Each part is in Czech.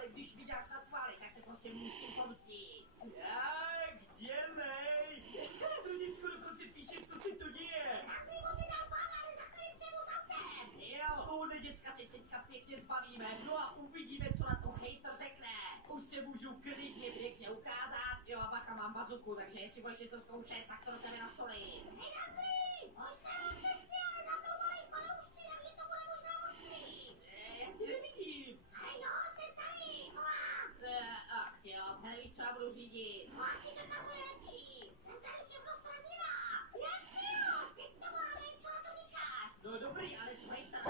ale když vyděláš na schvály, tak se prostě musím pomstit. Jak dělej? Tudičko dokonce píše, co si tu děje. Jo, tohle děcka si teďka pěkně zbavíme, no a uvidíme, co na to hejter řekne. Už se můžu klidně pěkně ukázat, jo a bacha, mám bazuku, takže jestli budeš něco zkoušet, tak to do tebe nasolím. Hej, dobrý! Už jsem na cestě, ale zaplouvanej fanoušci, tak mě to bude možná ostrý. Já tě nevidím. Hej, no, jsem tady, hola! Ach jo, hele víš, co já budu řídit. No, asi to tak bude lepší. Jsem tady všechno strazila. Jak jo, teď to máme, co na to říkáš? No dobrý, ale co hejter?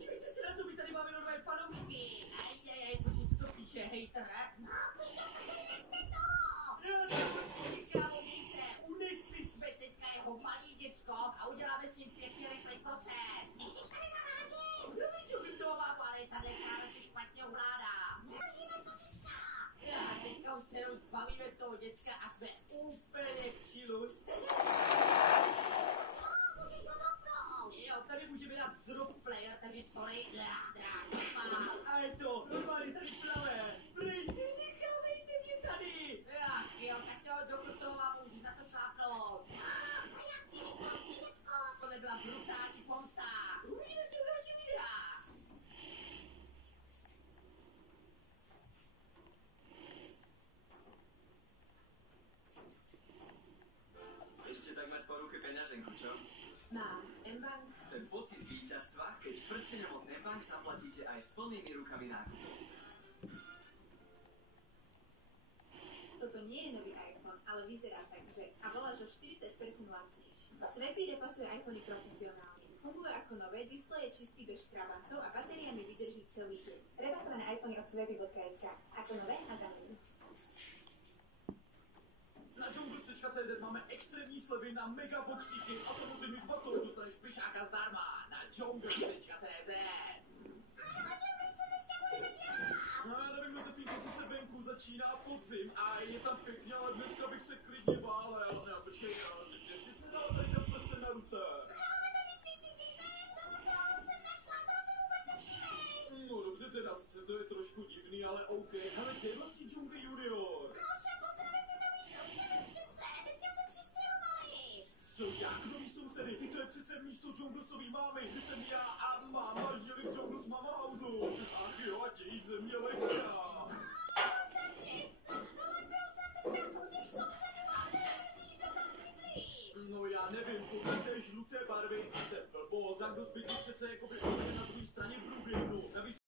Dívejte se na to, my tady máme nové fanoušky. Ej, počkej, co to píše, hejter? No, píšou se tady, nechte to! Já to říkám, se, unesli jsme teďka jeho malý děcko a uděláme s ním pěkně rychlej proces. Jsi tady na rádi? Dobrý, čo vyslovám, ale tady kára se špatně ovládá. Nerodíme to děcka. Já teďka už se jenom zbavíme toho děcka a jsme úplně v cílu. No, můžeš ho dropnout. Jo, tady můžeme dát drop player, takže sorry, A je to, normálně tady pravé. Pryč, nechávejte mě tady. jo, tak jo, Jokrosová, můžeš na to šlápnout. A jak ti rychlostí, děcko? Tohle byla brutální pomsta. Uvidíme si u další videa. Ešte tak mať po ruke peňaženku, čo? Mám M-Bank. Ten pocit víťazstva, keď prstenom od Nebank zaplatíte aj s plnými rukami nákupu. Toto nie je nový iPhone, ale vyzerá tak, že a voláš o 40% lacnejší. Swapy repasuje iPhony profesionálne. Fungujú ako nové, displej je čistý bez škrabancov a batéria mi vydrží celý deň. Repasované iPhony od swapy.sk. Ako nové a zamejú. Na jungle.cz máme extrémní slevy na megaboxíky a samozřejmě 2 tony dostaneš plišáka zdarma na jungle.cz. Ale čem nechce dneska budeme dělat? No já nevím, Josefínko, sice venku začíná podzim a je tam pěkně, ale dneska bych se klidně bálel. No, počkej, kde jsi se dal tady ten prsten na ruce? Ale nechci cítit, to jsem našla, to jsem vůbec nevšimnej. No dobře teda, sice to je trošku divný, ale OK. Hele, kde je vlastně Jungle Junior? Kámoše, pozdravujte nový sousedy přece, teďka se přistěhovali. Co, jak nový sousedy? Ty to je přece místo Junglesový mámy, kde jsem já a máma žili v Jungles s mamou.